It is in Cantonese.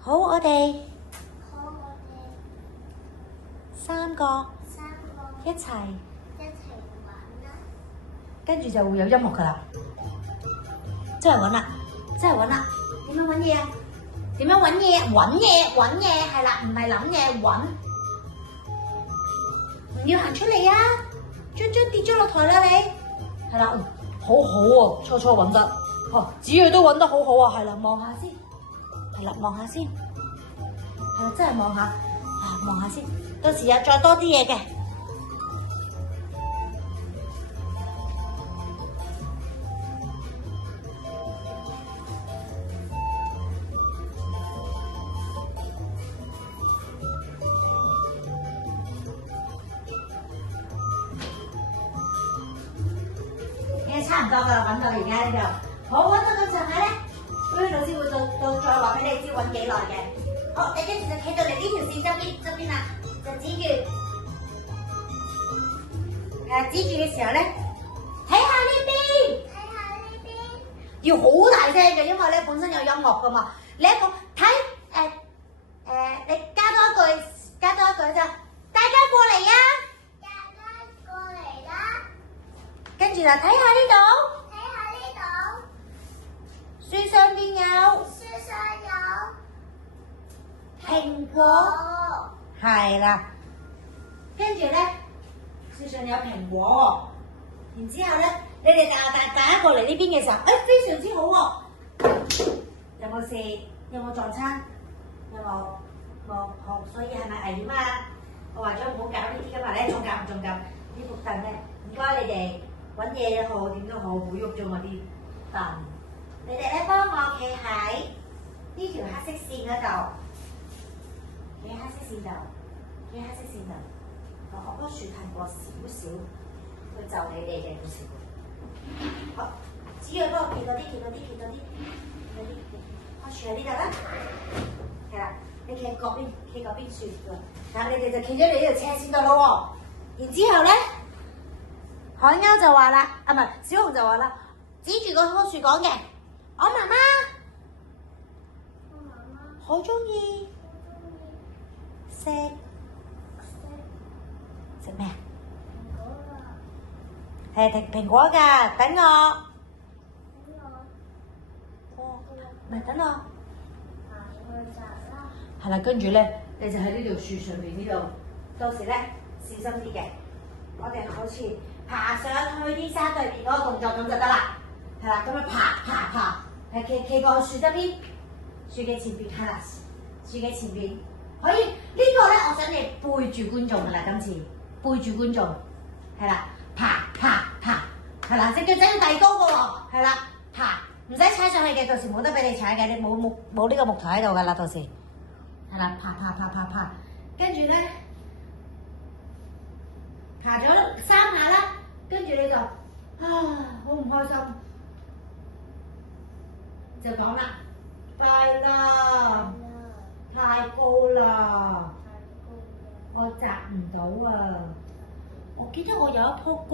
好，我哋三個一齊玩啦。跟住就會有音樂㗎啦。真係揾啦，真係揾啦。點樣揾嘢啊？點樣揾嘢？揾嘢係啦，唔係諗嘢，揾。唔要行出嚟啊！張跌咗落台啦你。係啦，好好喎，初揾得。子睿都揾得好好啊，係啦，望下先。係啦，望下先。係啦，真係望下。望下先，到時有再多啲嘢嘅。差唔多㗎啦，揾到而家呢度。好，揾到咁上下咧，老師會到再話俾你知揾幾耐嘅。好，你跟住就企到嚟呢條線側邊啦，就指住。指住嘅時候咧，睇下呢邊，要好大聲嘅，因為咧本身有音樂㗎嘛。你一個睇你加多一句就大家過嚟啊！跟住就睇下呢度，樹上邊有蘋果，係啦。跟住咧，樹上有蘋果，然之後咧，你哋大家過嚟呢邊嘅時候，非常之好喎。有冇事？有冇撞親？有冇？冇。好，所以係咪危險啊？我話咗唔好搞呢啲㗎嘛，你仲夾呢幅凳咧？唔該你哋。揾嘢也好，點都好，唔好喐咗我啲凳。你哋咧幫我企喺呢條黑色線嗰度，企喺黑色線度。我嗰樹騰過少少，佢就你哋嘅到時。好，只要幫我企多啲。我樹喺呢度啦。係啦，你企嗰邊樹㗎。嗱，你哋就企咗你呢條車線度咯喎。然之後咧。海鷗就話啦，唔係小紅就話啦，指住嗰棵樹講嘅，我媽媽好中意食咩啊？係蘋果㗎，等我，唔係等我，係啦，跟住咧，你就喺呢條樹上邊呢度，到時咧小心啲嘅，我哋好似。爬上去啲山對面嗰個動作咁就得啦，係啦，咁樣爬，係企過樹側邊，樹嘅前邊係啦，樹嘅前邊可以呢個咧，我想你背住觀眾㗎啦，今次背住觀眾，係啦，爬，係啦，隻腳仔要遞高個喎，係啦，爬，唔使踩上去嘅，到時冇得俾你踩嘅，你冇呢個木頭喺度㗎啦，到時係啦，爬，跟住咧爬咗3下啦。跟住你就好唔開心，就講啦，拜啦，太高啦，我摘唔到啊！我記得我有一棵